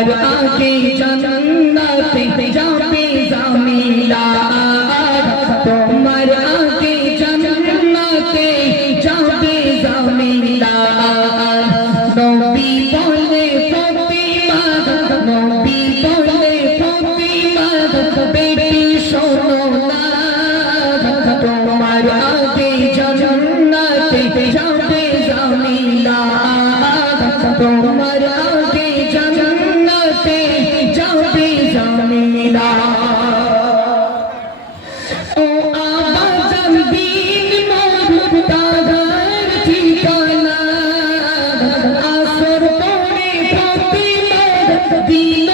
আগে জান্নাতে যাবে জামিলা। তোমার আগে জান্নাতে যাবে জামিলা। নবী বলে ফতিমা, নবী বলে ফতিমা, বেটি শোনো না। তোমার আগে জান্নাতে যাবে জামিলা। তোমার ফতিমা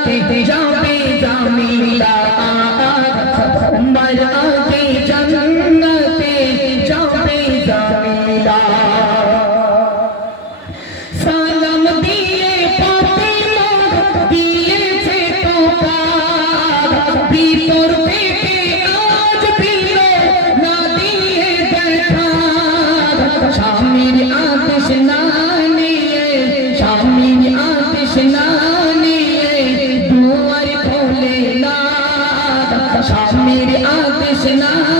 জান্নাতে যাবে জামিলা তোমার আগে জান্নাতে যাবে জামিলা সালাম দিয়ে ফাতিমা দিয়েছে তোকা ভিতর থেকে আজ দিল না দিয়ে দেখা স্বামীর আদেশ না নিয়ে স্বামীর আদেশ না নিয়ে স্বামীর আদেশ না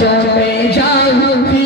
চলে যাও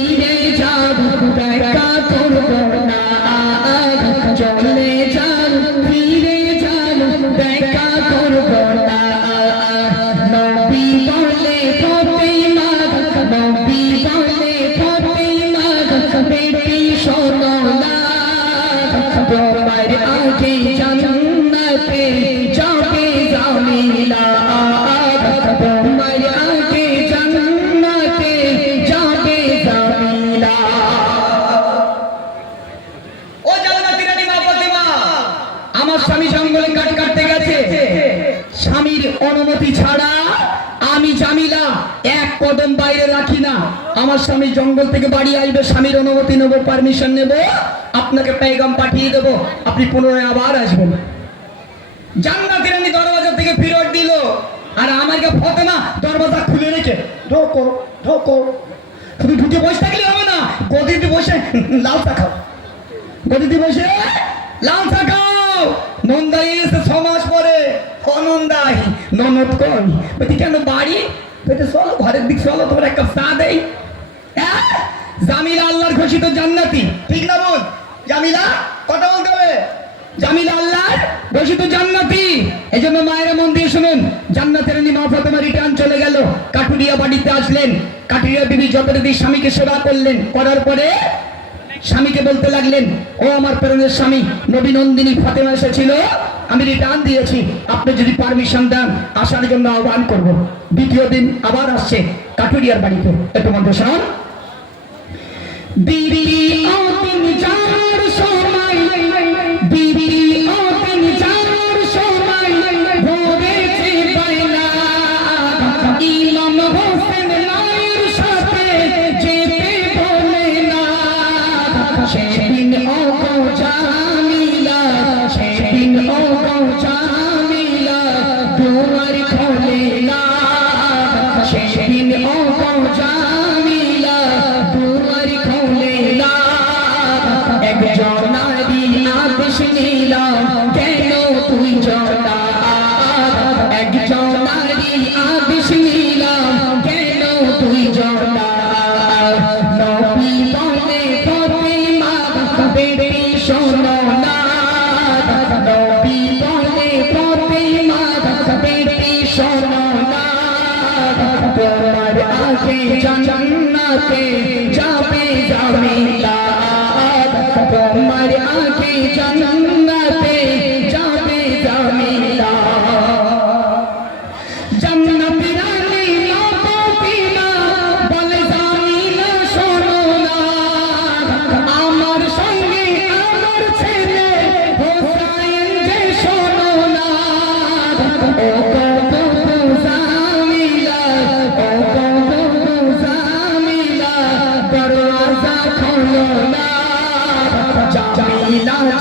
অনুমতি ছাড়া আমি জামিলা। এক কদম বাইরে রাখি না। আমার স্বামী জঙ্গল থেকে বাড়ি আসবে, স্বামীর অনুমতি নেব, পারমিশন নেব, আপনাকে পেগাম পাঠিয়ে দেবো। আপনি পুনরায় আবার আসবেন। রানী দরওয়াজা থেকে ফিরত দিল। আর আমাকে দরওয়াজা খুলে রেখে, ঢোকো ঢোকো। শুধু ঢুকে বসে থাকলে হবে না, গদিতে বসে লাল খাও। গদিতে বসে লাল খাও। নন্দাই এসে ননদ বলছি, কেন বাড়ি? চলো, ঘরের দিক চলো একটা হ্যাঁ? আল্লাহর ঘোষিত ঠিক জামিলা? কথা বলতে হবে? জামিল আল্লাহর ঘোষিত জান্নাতি। এই জন্য মায়েরা মন দিয়ে শুনুন, জান্নাতের রিটার্ন চলে গেল। কাটুরিয়া বাড়িতে আসলেন। কাটুরিয়া বিবি যথারীতি স্বামীকে সেবা করলেন। করার পরে স্বামীকে বলতে লাগলেন, ও আমার প্রেরণের স্বামী, নবী নন্দিনী ফাতেমা এসেছিল, আমি রিটার্ন দিয়েছি, আপনি যদি পারমিশন দেন, আসার জন্য আহ্বান করব। দ্বিতীয় দিন আবার আসছে কাটুরিয়ার বাড়িতে। একটু মধ্যে সাহায্য সেদিন অপচার তোমার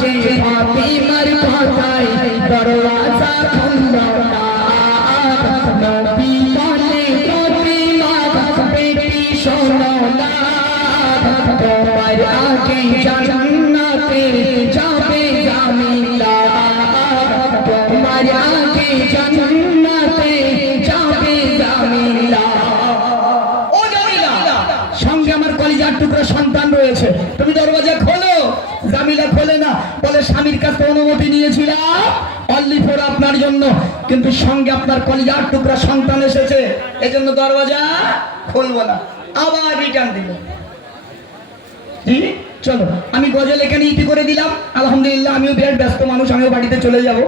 যে ফাতিমার কথায় দরওয়াজা খোলো না। নবী বলে ফাতিমা বেটি শোনো না। তোমার আগে জান্নাতে ফর আপনার জন্য। কিন্তু সঙ্গে আপনার কলিজার টুকরা সন্তান এসেছে, এজন্য দরওয়াজা খুলবো না। আবার রিটার্ন দিল চলো, আমি গজল এখানে ইতি করে দিলাম। আলহামদুলিল্লাহ, আমিও বিরাট ব্যস্ত মানুষ, আমিও বাড়িতে চলে যাব।